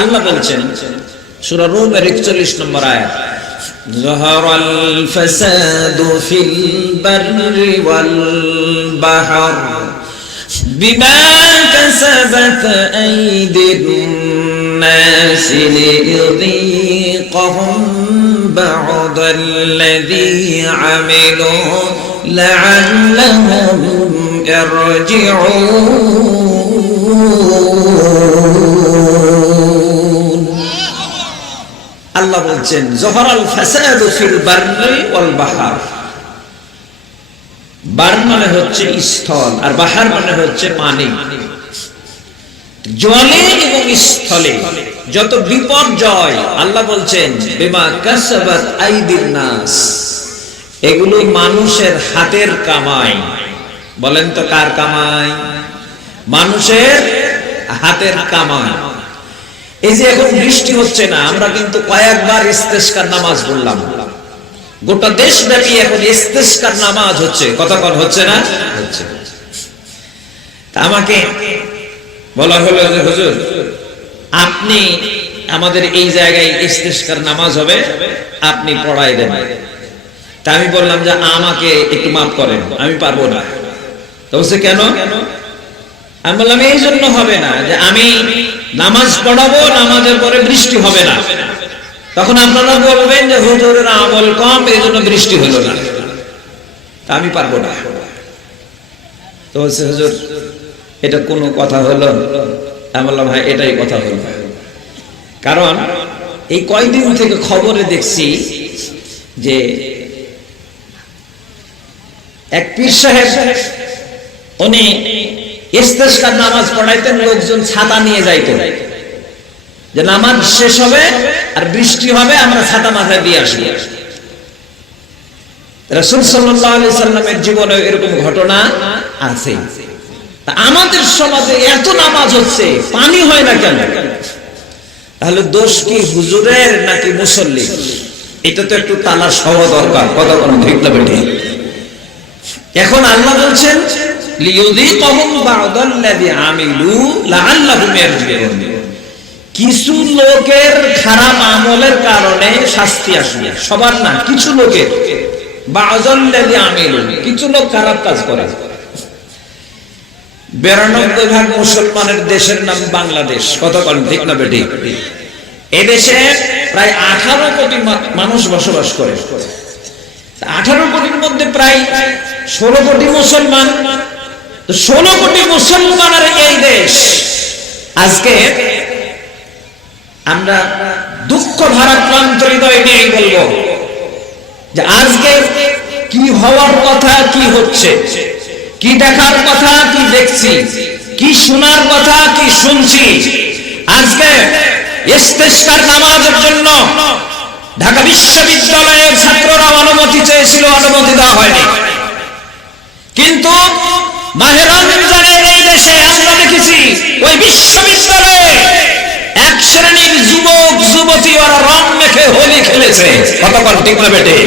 আল্লাহ বলছেন সূরা রুমের 41 নম্বর আয়াত ظهر الفساد في البر والبحر بما كسبت أيدي الناس ليذيقهم بعض الذي عملوا لعلهم يرجعون আল্লাহ বলছেন, জহরাল ফাসাদু ফিল বাহার। বার মানে হচ্ছে স্থল, আর বাহার মানে হচ্ছে পানি। জলে এবং স্থলে যত বিপর্যয় আল্লাহ বলছেন, বিমা কাসাবাত আইদিন নাস। এগুলো মানুষের হাতের কামাই। বলেন তো কার কামাই? মানুষের হাতের কামাই। এই যে এখন বৃষ্টি হচ্ছে না, আমরা কিন্তু কয়েকবার ইস্তেস্কার নামাজ পড়লাম গোটা দেশ দেশব্যাপী এখন ইস্তেস্কার নামাজ হচ্ছে। কতক্ষণ হচ্ছে না? হচ্ছে। আমাকে বলা হলো যে, হুজুর, আপনি আমাদের এই জায়গায় ইস্তেস্কার নামাজ হবে, আপনি পড়াই দেন। তা আমি বললাম যে, আমাকে একটু মাফ করেন, আমি পারব না। বলছে, কেন? আমি বললাম, এই জন্য হবে না যে আমি নামাজ পড়াবো, নামাজের পরে বৃষ্টি হবে না। তখন আপনারা বলবেন যে, হুজুরের আমল কম, এই জন্য বৃষ্টি হলো না। আমি পারব না। তো বলছে, হুজুর, এটা কোনো কথা হলো? আমি বললাম ভাই এটাই কথা হলো। কারণ এই কয়দিন থেকে খবরে দেখছি যে এক পীর সাহেব উনি ইস্তেস্কার নামাজ পড়াইতেন, লোকজন ছাতা নিয়ে যাইতেন যে নামাজ শেষ হবে আর বৃষ্টি হবে, আমরা ছাতা মাথায় দিয়ে আসি রসুল সাল্লামের জীবনে এরকম ঘটনা আছে। আমাদের সমাজে এত নামাজ হচ্ছে, পানি হয় না কেন? তাহলে দোষ কি হুজুরের নাকি মুসল্লি এটা তো একটু তালা সহ দরকার কোনো ঠিক এখন আল্লাহ বলছেন কিছু লোকের খারাপ আমলের কারণে শাস্তি আসবে। সবার না, কিছু লোকের। কিছু লোক খারাপ কাজ করে। বিরানব্বই ভাগ মুসলমানের দেশের নাম বাংলাদেশ। কত কন ঠিক না বেটি এদেশে প্রায় আঠারো কোটি মানুষ বসবাস করে। আঠারো কোটির মধ্যে প্রায় ষোলো কোটি মুসলমান ষোলো কোটি মুসলমানের এই দেশ, আজকে আমরা দুঃখ ভারাক্রান্ত হৃদয় নিয়ে বলব যে আজকে কি হওয়ার কথা, কি হচ্ছে? কি দেখার কথা, কি দেখছি? কি শোনার কথা, কি শুনছি? আজকে ইস্তেস্কার নামাজের জন্য ঢাকা বিশ্ববিদ্যালয়ের ছাত্ররা অনুমতি চেয়েছিল, অনুমতি দেওয়া হয়নি। কিন্তু মাহে রমজানের এই দেশে, আমরা দেখেছি ওই বিশ্ববিদ্যালয়ে এক শ্রেণির যুবক, যুবতী ওরা রং মেখে হোলি খেলেছে। কতক্ষণ ঠিক না বেটে?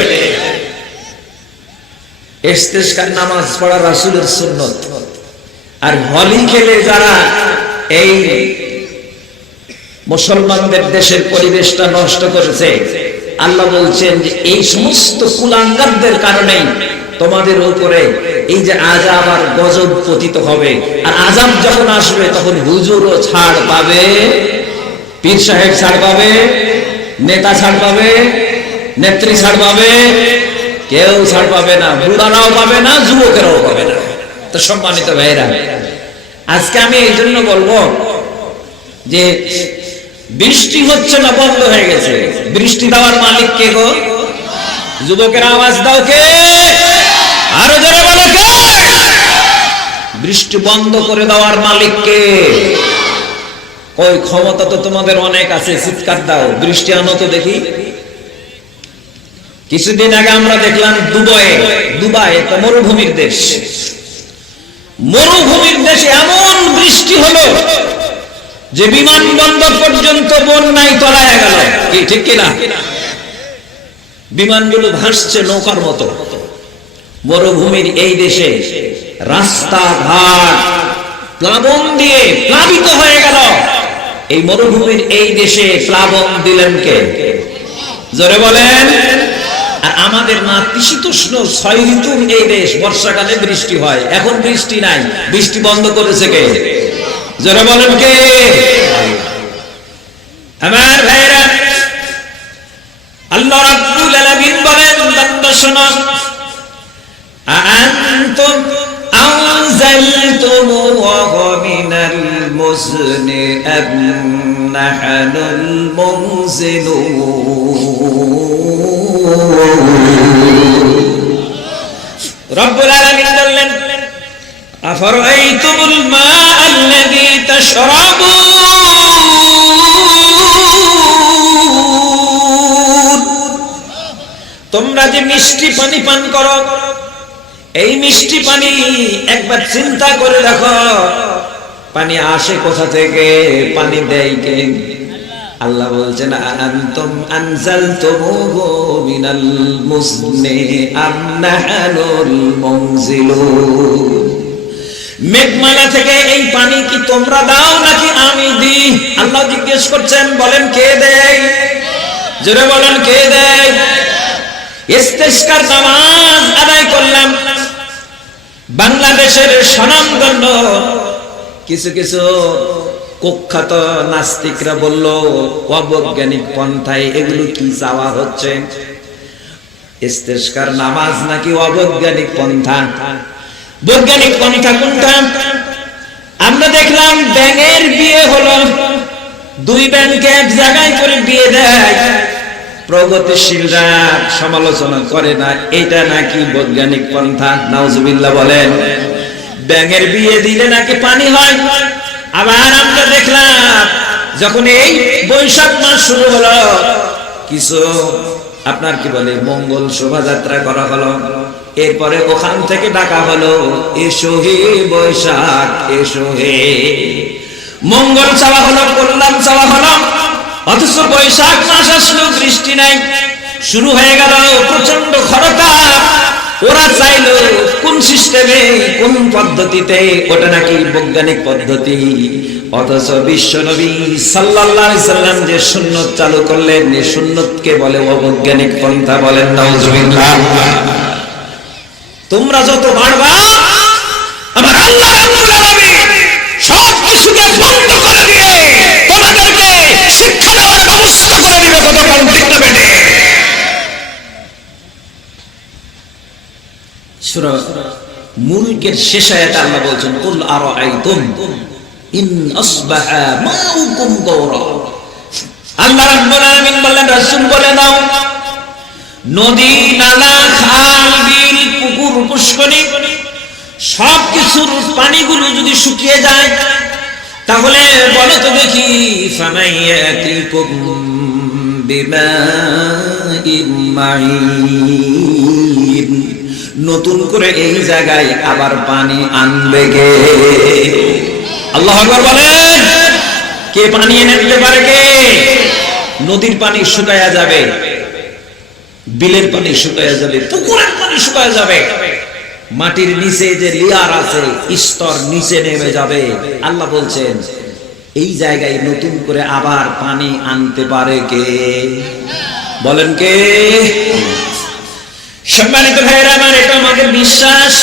ইস্তেস্কার নামাজ পড়া রাসূলের সুন্নত। আর খেলে যারা এই মুসলমানদের দেশের পরিবেশটা নষ্ট করেছে, আল্লাহ বলছেন যে এই সমস্ত কুলাঙ্গারদের কারণে তোমাদের উপরে এই যে আজাব আর গজব পতিত হবে। আর আজাব যখন আসবে, তখন হুজুরও ছাড় পাবে, পীর সাহেব ছাড় পাবে, নেতা ছাড় পাবে, নেত্রী ছাড় পাবে, কেউ ছাড় পাবে না, বুড়ারাও পাবে না, যুবকেরাও পাবে না। তো সম্মানিত ভাইরা আজকে আমি এই জন্য বলব যে বৃষ্টি হচ্ছে না, বন্ধ হয়ে গেছে। বৃষ্টি দেওয়ার মালিক কে গো? যুবকের আওয়াজ দাও কে? আরও জোরে বলো কে? বৃষ্টি বন্ধ করে দেওয়ার মালিক কে? ওই ক্ষমতা তো তোমাদের অনেক আছে, চিৎকার দাও। বৃষ্টি আনো তো দেখি। কিছুদিন আগে আমরা দেখলাম দুবাই দুবাই একটা মরুভূমির দেশ। মরুভূমির দেশে এমন বৃষ্টি হলো যে বিমানবন্দর পর্যন্ত বন্যায় তলায় গেল। ঠিক কিনা? বিমানগুলো ভাসছে নৌকার মতো। মরুভূমির এই দেশে রাস্তাঘাট, প্লাবন দিয়ে প্লাবিত হয়ে গেল। এই মরুভূমির এই দেশে প্লাবন দিলেন কে? জোরে বলেন। আমাদের নাতিশীতোষ্ণ ছয় ঋতুর এই দেশ, বর্ষাকালে বৃষ্টি হয়। এখন বৃষ্টি নাই। বৃষ্টি বন্ধ করেছে কে? জোরে বলেন কে? আমার ভাইরা আল্লাহ রাব্বুল আলামিন বলেন বান্দা শোনো। আনতুম أنزلتموه من المزن أم نحن المنزلون رب العالمين বললেন أفرأيتم الماء الذي تشربون তোমরা যে মিষ্টি পানি পান করো এই মিষ্টি পানি একবার চিন্তা করে দেখো। পানি আসে কোথা থেকে? পানি দেয় কে? আল্লাহ বলছেন, আনতুম আনজালতুমুহু মিনাল মুসনি আম নাহানুল মুনজিলুন। মেঘমালা থেকে এই পানি কি তোমরা দাও নাকি আমি দিই? আল্লাহ জিজ্ঞেস করছেন, বলেন, কে দেয়? জোরে বলেন, কে দেয়? ইস্তেস্কার নামাজ আদায় করলাম। বাংলাদেশের স্বনামধন্য কিছু কিছু কুখ্যাত নাস্তিকরা বলল, অবৈজ্ঞানিক পন্থায় এগুলো কি চাওয়া হচ্ছে? ইস্তেস্কার নামাজ নাকি অবৈজ্ঞানিক পন্থা? বৈজ্ঞানিক পন্থা কোনটা? আমরা দেখলাম ব্যাঙের বিয়ে হলো। দুই ব্যাংকে এক জায়গায় করে বিয়ে দেয়। প্রগতিশীলরা সমালোচনা করে না, এটা নাকি বৈজ্ঞানিক পন্থা? নাউজুবিল্লাহ বলেন, ব্যাঙের বিয়ে দিলে নাকি পানি হয়? আবার আমরা দেখলাম, যখন এই বৈশাখ মাস শুরু হলো, কিছু, আপনার কি বলে, মঙ্গল শোভাযাত্রা করা হলো। এরপরে ওখান থেকে ডাকা হলো, এসো হে বৈশাখ, এসো হে। মঙ্গল চাওয়া হলো, কল্যাণ চাওয়া হলো। অথচ বৈশাখ মাস আসলো বৃষ্টি নাই। শুরু হয়ে গেল প্রচণ্ড খরতাপ ওরা চাইলো কোন সিস্টেমে, কোন পদ্ধতিতে, ওটা নাকি বৈজ্ঞানিক পদ্ধতি। অথচ বিশ্ব নবী সাল্লাল্লাহু সাল্লাম যে সুন্নত চালু করলেন এই সুন্নতকে বলে অবৈজ্ঞানিক পন্থা বলেন নাউজুবিল্লাহ তোমরা যত বাড়বা, আমার আল্লাহ সব কিছুকে বন্ধ দিবে কত কোন ঠিক না বেটে শেষ আল্লাহ বলছেন, কুল ইন মাউকুম আল্লাহ রাব্বুল বললেন, রাসূল বলে দাও, নদী, নালা, খাল, বিল, পুকুর পুষ্করী সব কিছুর পানিগুলো যদি শুকিয়ে যায়, তাহলে বলো তো দেখি বিমাইন মাইন নতুন করে এই জায়গায় আবার পানি আনবে গে আল্লাহ বলেন। কে পানি এনে দিতে পারে কে? নদীর পানি শুকায়া যাবে, বিলের পানি শুকায়া যাবে, পুকুরের পানি শুকায়া যাবে। মাটির নিচে যে লেয়ার আছে, স্তর নিচে নেমে যাবে। আল্লাহ বলছেন এই জায়গায় নতুন করে আবার পানি আনতে পারে কে? বলেন কে? সম্মানিত ভাইয়েরা, আমার এটা আমাদের বিশ্বাস।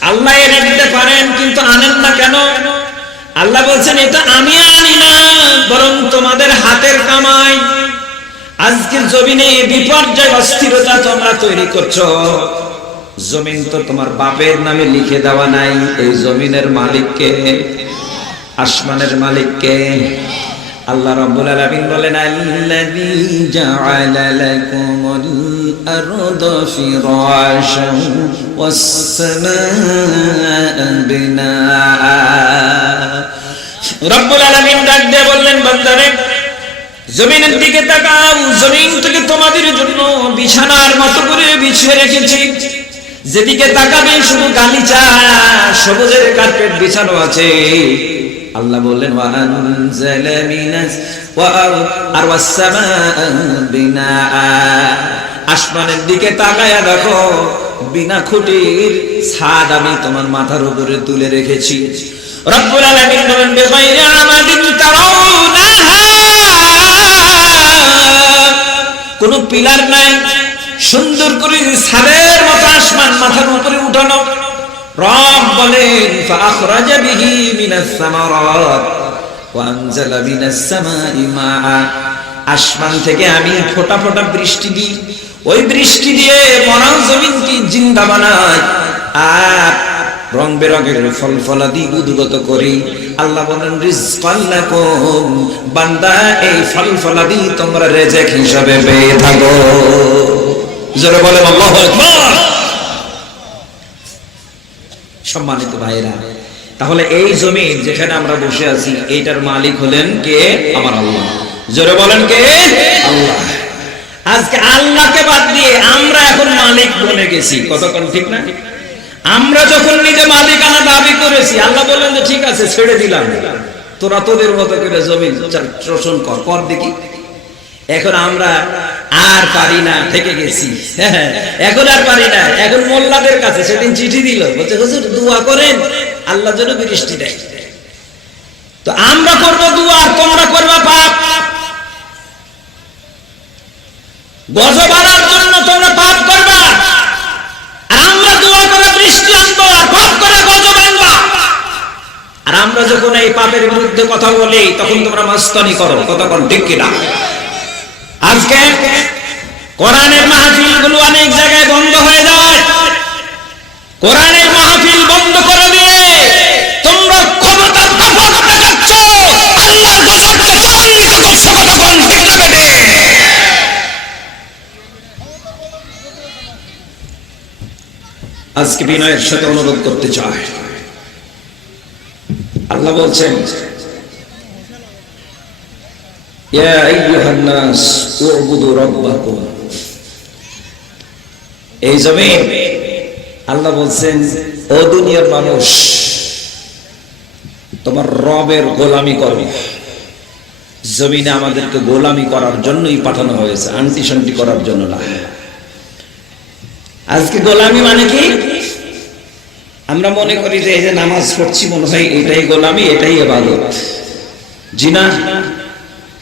আল্লাহ এনে দিতে পারেন, কিন্তু আনেন না কেন? আল্লাহ বলছেন, এটা আমি আনি না, বরং তোমাদের হাতের কামাই। আজকের জমিনে বিপর্যয়, অস্থিরতা তোমরা তৈরি করছ। জমিন তো তোমার বাপের নামে লিখে দেওয়া নাই, এই জমিনের মালিককে। আসমানের মালিককে আল্লাহ রাব্বুল আলামিন বলেন, আল্লাযী জাআলা লাকুমুল আরদা ফিরাশান ওয়াস সামাআ বিনাআ। রব্বুল আলামিন ডাক দিয়ে বললেন, বান্দারে, জমিনের দিকে তাকাও, জমিন থেকে তোমাদের জন্য বিছানার মতো করে বিছিয়ে রেখেছি। যেদিকে তাকাবে শুধু গালিচা, সবুজের কার্পেট বিছানো আছে। আল্লাহ বললেন আসমানের দিকে তাকায়া দেখো, বিনা খুঁটির ছাদ আমি তোমার মাথার উপরে তুলে রেখেছি। তারাউনাহা। কোন পিলার নাই, সুন্দর করে ছাদের মতো আসমান মাথার উপরে উঠানো। রব বলেন বিহি মিনাস সামারাত ওয়া আনজালা মিনাস সামাই মাআ। আসমান থেকে আমি ফোঁটা ফোঁটা বৃষ্টি দিই। ওই বৃষ্টি দিয়ে মরা জমিনকে জিন্দা বানাই আর রং বেরঙের ফল ফলাদি উদ্গত করি। আল্লাহ বলেন রিজকাল্লাকুম বান্দা, এই ফল ফলাদি তোমরা রেজেক হিসাবে পেয়ে থাকো। জোরে বলে আল্লাহু আকবার। সম্মানিত ভাইরা তাহলে এই জমিন যেখানে আমরা বসে আছি, এইটার মালিক হলেন কে? আমার আল্লাহ। জোরে বলেন কে? আল্লাহ। আজকে আল্লাহকে বাদ দিয়ে আমরা এখন মালিক বনে গেছি। কতক্ষণ ঠিক না? আমরা যখন নিজে মালিকানা দাবি করেছি, আল্লাহ বললেন যে ঠিক আছে, ছেড়ে দিলাম। তোরা তোদের মতো করে জমি শোষণ কর। কর দেখি। এখন আমরা আর পারি না, থেকে গেছি। এখন আর পারি না। এখন মোল্লাদের কাছে সেদিন চিঠি দিল। বলছে, হুজুর, দোয়া করেন, আল্লাহ যেন বৃষ্টি দেয়। তো আমরা করব দোয়া তোমরা করবা পাপ। গজব জন্য তোমরা পাপ করবা। আর আমরা দোয়া করে বৃষ্টি আনব, আর পাপ করে গজব আনবা। আর আমরা যখন এই পাপের বিরুদ্ধে কথা বলি, তখন তোমরা মাস্তানি করো কতক্ষণ ঠিক কিনা? আজকে কোরআনের মাহফিলগুলো অনেক জায়গায় বন্ধ হয়ে যায়। কোরআনের মাহফিল বন্ধ করে দিয়ে তোমরা ক্ষমতা দখল করতে যাচ্ছ। আল্লাহর গজবকে প্রমাণিত করছ কতক্ষণ ঠিক না বেটে? আজকে বিনয়ের সাথে অনুরোধ করতে চায় আল্লাহ বলছেন রাব্বাকুম এই জমিন আল্লাহ বলছেন, ও দুনিয়ার মানুষ, তোমার রবের গোলামি করো। জমিনে আমাদেরকে গোলামি করার জন্যই পাঠানো হয়েছে আন্টি শান্তি করার জন্য না। আজকে গোলামি মানে কি? আমরা মনে করি যে এই যে নামাজ পড়ছি, মনে হয় এটাই গোলামি, এটাই এবাদত। জি না?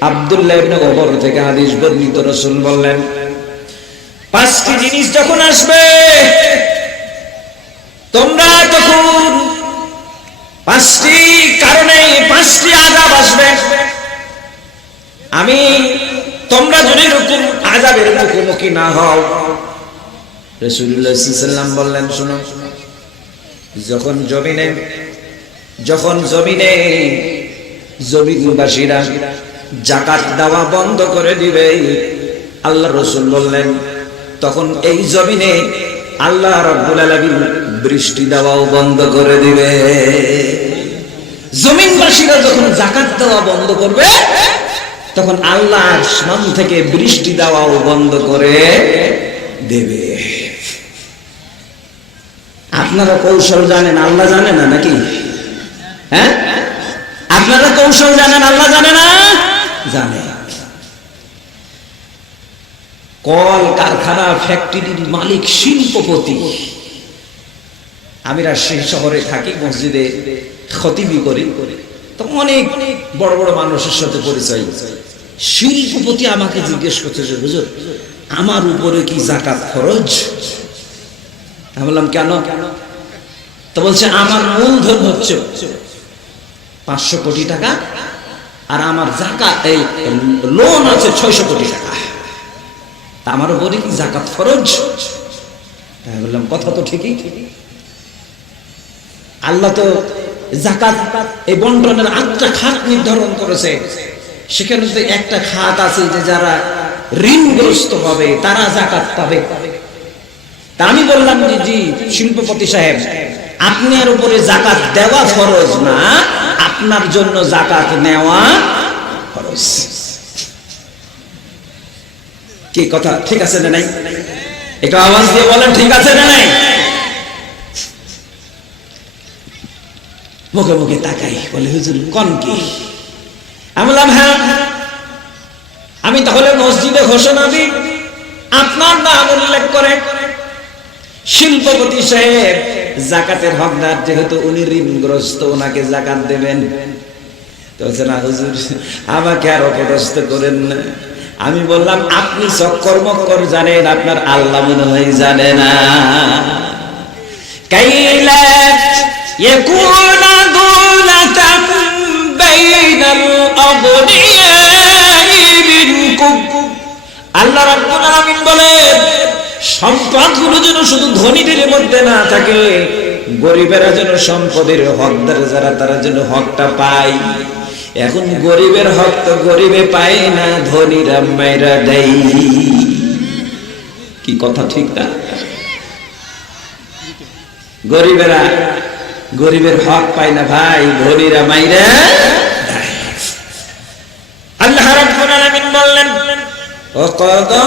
আব্দুল্লাহ ইবনে ওমর থেকে হাদিস বর্ণিত রাসূল বললেন, পাঁচটি জিনিস যখন আসবে, তোমরা তখন পাঁচটি কারণে পাঁচটি আযাব আসবে। আমি তোমরা যদি এরকম আযাবের মুখোমুখি না হও ওয়াসাল্লাম বললেন, শুনো, যখন জমিনে যখন জমিনে জমিনবাসীরা জাকাত দেওয়া বন্ধ করে দিবে। আল্লাহ রসুল বললেন, তখন এই জমিনে আল্লাহ রব্বুল আলামিন বৃষ্টি দেওয়াও বন্ধ করে দিবে। জমিনবাসীরা যখন জাকাত দেওয়া বন্ধ করবে, তখন আল্লাহ আসমান থেকে বৃষ্টি দেওয়াও বন্ধ করে দেবে। আপনারা কৌশল জানেন, আল্লাহ জানে না নাকি? হ্যাঁ? আপনারা কৌশল জানেন, আল্লাহ জানে না? জানে। কল কারখানা ফ্যাক্টরির মালিক শিল্পপতি। আমি রাজশাহী শহরে থাকি, মসজিদে খতিবি করি। তো অনেক বড় বড় মানুষের সাথে পরিচয়। শিল্পপতি আমাকে জিজ্ঞেস করছে যে, হুজুর, আমার উপরে কি জাকাত খরচ আমি বললাম, কেন? তো বলছে, আমার মূলধন হচ্ছে পাঁচশো কোটি টাকা আর আমার জাকা এই লোন আছে ছয়শো কোটি টাকা। তা আমার উপরে কি জাকাত আমি বললাম, কথা তো ঠিকই। আল্লাহ তো জাকাত এই বন্টনের আটটা খাত নির্ধারণ করেছে। সেখানে তো একটা খাত আছে যে যারা ঋণগ্রস্ত হবে, তারা জাকাত পাবে। তা আমি বললাম যে, জি, শিল্পপতি সাহেব আপনার উপরে জাকাত দেওয়া ফরজ না, আপনার জন্য জাকাত নেওয়া খরচ কি কথা, ঠিক আছে না নাই? একটু আওয়াজ দিয়ে বলেন, ঠিক আছে না নাই? মুখে মুখে তাকাই, বলে, হুজুর, কোন কি? আমি বললাম হ্যাঁ আমি তাহলে মসজিদে ঘোষণা দিই। আপনার নাম উল্লেখ করে শিল্পপতি সাহেব, জাকাতের হকদার যেহেতু উনি ঋণগ্রস্ত, ওনাকে জাকাত দেবেন। আমাকে আর অপদস্থ করেন না। আমি বললাম, আপনি চক্কর কর জানেন, আপনার আল্লাহ মনে হয় জানে না। আল্লাহ রাব্বুল আলামিন বলেন সম্পদগুলো যেন শুধু ধনীদের মধ্যে না থাকে, গরিবেরা যেন সম্পদের হকদার যারা, তারা যেন হকটা পায়। এখন গরিবের হক তো গরিবে পায় না, ধনীরা মায়েরা দেয়। কি কথা ঠিক না? গরিবেরা গরিবের হক পায় না ভাই, ধনীরা মাইরা আল্লাহ রাব্বুল আলামিন বললেন, ওয়া কাদা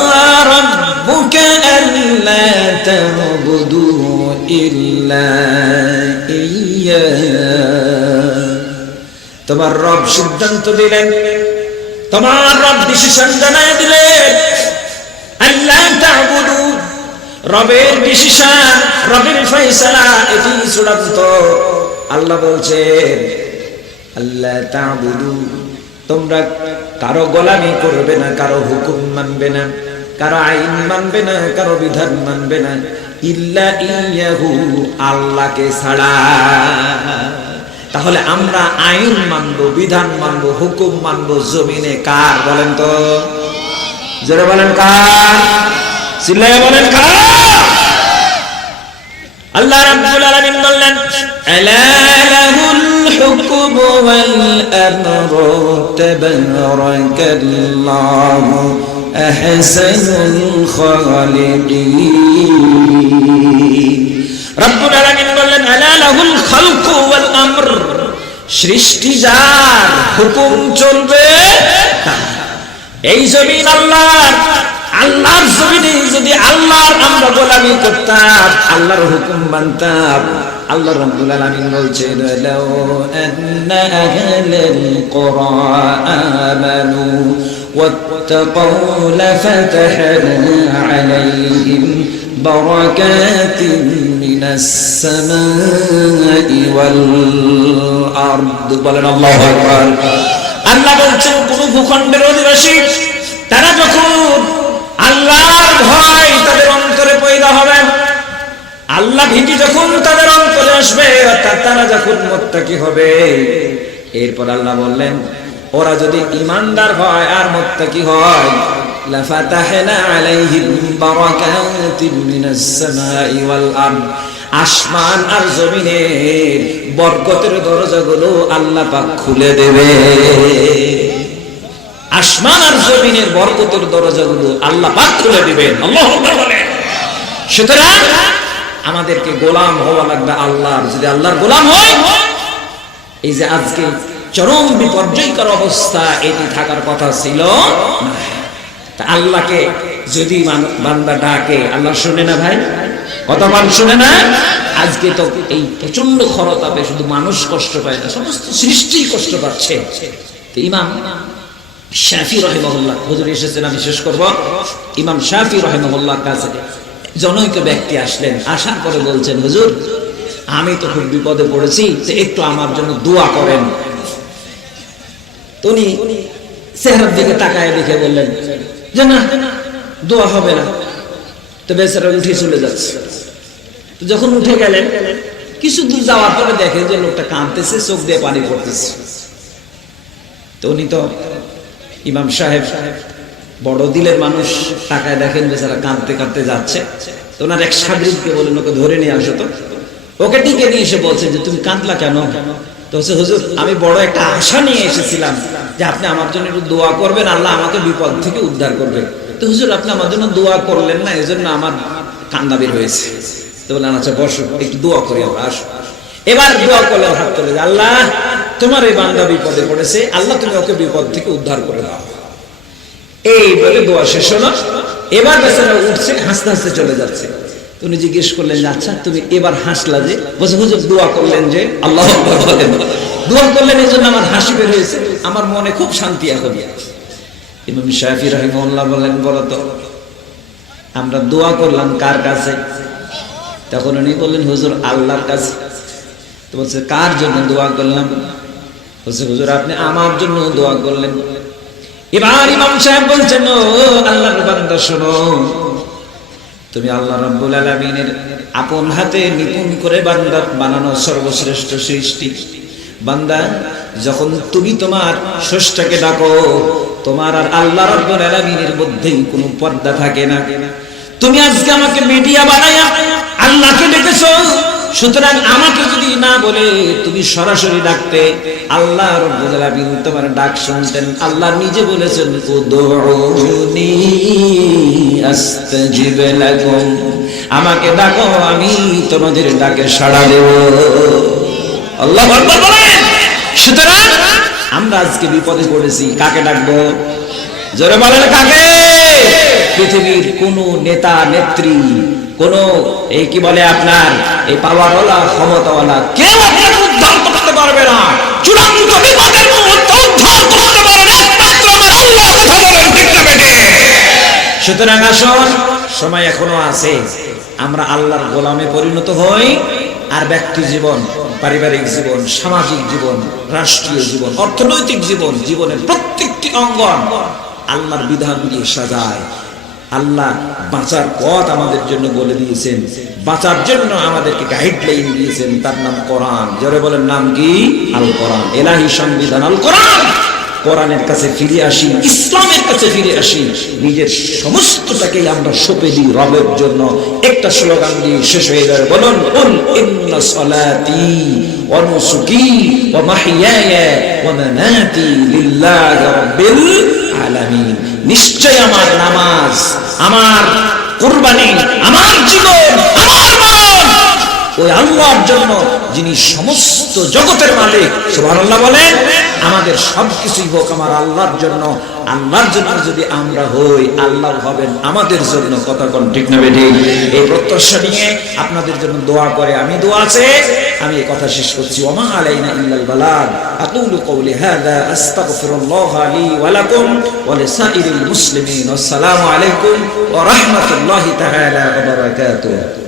ربك ألا تعبدوا إلا إياه তোমার রব সিদ্ধান্ত দিলেন তোমার রব ডিসিশন জানায় দিলেন আল্লাহ তাবুদু রবের ডিসিশন রবের ফয়সালা এটি চূড়ান্ত আল্লাহ বলছেন আল্লাহ তাবুদু তোমরা কারো গোলামি করবে না কারো হুকুম মানবে না কারও আইন মানবে না, কারও বিধান মানবে না, ইল্লা ইয়াহু, আল্লাহকে ছাড়া। তাহলে আমরা আইন মানবো, বিধান মানবো, হুকুম মানবো জমিনে কার বলেন তো? জোরে বলেন কার? বলেন কার? আল্লাহ রাব্বুল আলামিন বললেন, আলা লাহুল হুকম ওয়াল আমরু, তাবারাকাল্লাহু আহসানুল খালিকিন রব্বুল আলামিন বললেন, আলা লাহুল খালকু ওয়াল আমর। সৃষ্টি যার হুকুম চলবে। এই জমিন আল্লাহর। আল্লাহর জমিনে যদি আল্লাহর আমরা গোলামি করতাম আল্লাহর হুকুম মানতাম আল্লাহ রাব্বুল আলামিন বলছেন লাউ আন্না আহলাল কুরা আমানু واتقوا لفتحنا عليهم بركات من السماء والأرض বলেন আল্লাহু আকবার আল্লাহ বলছেন কোন ভূখণ্ডের অধিবাসী তারা যখন আল্লাহর ভয় তাদের অন্তরে পয়দা হবে। আল্লাহ ভীতি যখন তাদের অন্তরে আসবে, অর্থাৎ তারা যখন হবে। এরপর আল্লাহ বললেন, ওরা যদি ইমানদার হয় আর মোত্তাকি হয় আসমান আর জমিনের বরকতের দরজাগুলো আল্লাহ পাক খুলে দেবে। আসমান আর জমিনের বরকতের দরজাগুলো আল্লাহ পাক খুলে দিবেন। আল্লাহ সুতরাং আমাদেরকে গোলাম হওয়া লাগবে আল্লাহর। যদি আল্লাহর গোলাম হয়, এই যে আজকে চরম বিপর্যয়কর অবস্থা, এটি থাকার কথা ছিল আল্লাহকে যদি বান্দা ডাকে, আল্লাহ শুনে না ভাই? কথা মান শুনে না? আজকে তো এই প্রচণ্ড খরতাপে শুধু মানুষ কষ্ট পায় না, সমস্ত সৃষ্টি কষ্ট পাচ্ছে। ইমাম শাফি রহেমহল্লা হুজুর এসেছেন, আমি শেষ করব। ইমাম শাফি রহেমহল্লার কাছে জনৈক ব্যক্তি আসলেন, আসার পরে বলছেন, হুজুর, আমি তো খুব বিপদে পড়েছি একটু আমার জন্য দোয়া করেন। উনি চেহারার দিকে তাকায় দেখে বললেন, যে না, দোয়া হবে না। তো বেচারা উঠে চলে যাচ্ছে। যখন উঠে গেলেন, কিছু দূর যাওয়ার পরে দেখে যে লোকটা কাঁদতেছে, চোখ দিয়ে পানি পড়তেছে। তো উনি তো ইমাম সাহেব, বড় দিলের মানুষ টাকায় দেখেন বেচারা কাঁদতে কাঁদতে যাচ্ছে। তো এক সাগরিদকে বলেন, ওকে ধরে নিয়ে আসো তো। ওকে টিকে নিয়ে এসে বলছেন যে, তুমি কাঁদলা কেন? তো হচ্ছে হুজুর, আমি বড় একটা আশা নিয়ে এসেছিলাম যে আপনি আমার জন্য একটু দোয়া করবেন, আল্লাহ আমাকে বিপদ থেকে উদ্ধার করবে। তো হুজুর, আপনি আমার জন্য দোয়া করলেন না, এজন্য আমার কান্না বের হয়েছে। তো বললেন আচ্ছা বসো, একটু দোয়া করি আমরা, আসো। এবার দোয়া করলে হাত তুলে, আল্লাহ তোমার এই বান্দা বিপদে পড়েছে, আল্লাহ তুমি ওকে বিপদ থেকে উদ্ধার করে দাও। এই বলে দোয়া শেষ হলো। এবার বেচারা উঠছে, হাসতে হাসতে চলে যাচ্ছে। তুমি জিজ্ঞেস করলেন আচ্ছা তুমি এবার হাসলা যে? বসে হুজুর, দোয়া করলেন যে? আল্লাহ বলেন, দোয়া করলেন এই জন্য আমার হাসি বের হয়েছে, আমার মনে খুব শান্তি এখন। ইমাম শাফি রহিমউল্লাহ বলেন, বলো তো, আমরা দোয়া করলাম কার কাছে? তখন উনি বললেন, হুজুর, আল্লাহর কাছে। তো বলছে, কার জন্য দোয়া করলাম? বলছে, হুজুর, আপনি আমার জন্য দোয়া করলেন। এবার ইমাম সাহেব বলছেন, ও শোনো। তুমি আল্লাহ আপন হাতে নিপুণ করে বান্দা বানানো সর্বশ্রেষ্ঠ সৃষ্টি। বান্দা, যখন তুমি তোমার স্রষ্টাকে ডাকো, তোমার আর আল্লাহ রাব্বুল আলামিনের মধ্যেই কোনো পর্দা থাকে না। তুমি আজকে আমাকে মিডিয়া বানায়া আল্লাহকে ডেকেছো। সুতরাং আমাকে যদি না বলে তুমি সরাসরি ডাকতে, আল্লাহ তোমার ডাক শুনতেন। আল্লাহ নিজে বলেছেন আমাকে ডাকো, আমি তোমাদের ডাকে সাড়া দেব। আল্লাহ সুতরাং আমরা আজকে বিপদে পড়েছি। কাকে ডাকবো? জোরে বলেন কাকে? পৃথিবীর কোন নেতা, নেত্রী, কোন এই কি বলে আপনার, এই পাওয়ারওয়ালা, ক্ষমতাওয়ালা, কেউ আপনাকে উদ্ধার করতে পারবে না। চূড়ান্ত বিপদের মুহূর্তে উদ্ধার করতে পারবে একমাত্র আমার আল্লাহ কথা বলেন ঠিক না সুতরাং আসুন, সময় এখনও আছে। আমরা আল্লাহর গোলামে পরিণত হই, আর ব্যক্তি জীবন, পারিবারিক জীবন, সামাজিক জীবন, রাষ্ট্রীয় জীবন, অর্থনৈতিক জীবন, জীবনের প্রত্যেকটি অঙ্গন আল্লাহর বিধান দিয়ে সাজায়। আল্লাহ বাঁচার পথ আমাদের জন্য বলে দিয়েছেন। বাঁচার জন্য আমাদেরকে গাইডলাইন দিয়েছেন। তার নাম কোরআন। জোরে বলেন, নাম কি? আল কোরআন এলাহি সংবিধান আল কোরআন কোরআনের কাছে ফিরে আসি, ইসলামের কাছে ফিরে আসি। নিজের সমস্তটাকেই আমরা সঁপে দিই রবের জন্য। একটা স্লোগান দিয়ে শেষ হয়ে যাবে। বলুন, কুল ইন্না সলাতি ওয়া নুসুকি ওয়া মাহইয়ায়া ওয়া মামাতি লিল্লাহি রাব্বিল আলামিন নিশ্চয় আমার নামাজ আমার কুরবানি আমার জীবন ওই আল্লাহর জন্য যিনি সমস্ত জগতের মালিক, সুবহানাল্লাহ বলেন, আমাদের সবকিছুই হোক আমার আল্লাহর জন্য। আল্লাহর জন্য যদি আমরা হই, আল্লাহ হবেন আমাদের জন্য, কথা কোন ঠিক না বেঠি? এই প্রত্যাশা নিয়ে আপনাদের জন্য দোয়া করে আমি দোয়া আছে। আমি এই কথা শেষ করছি। ওমা আলাইনা ইল্লাল বালাগ। আকুলু কওলি হাদা আস্তাগফিরুল্লাহ লি ওয়া লাকুম ওয়া লিসাইরিল মুসলিমিন। আসসালামু আলাইকুম ওয়া রাহমাতুল্লাহি তাআলা ওয়া বারাকাতুহু।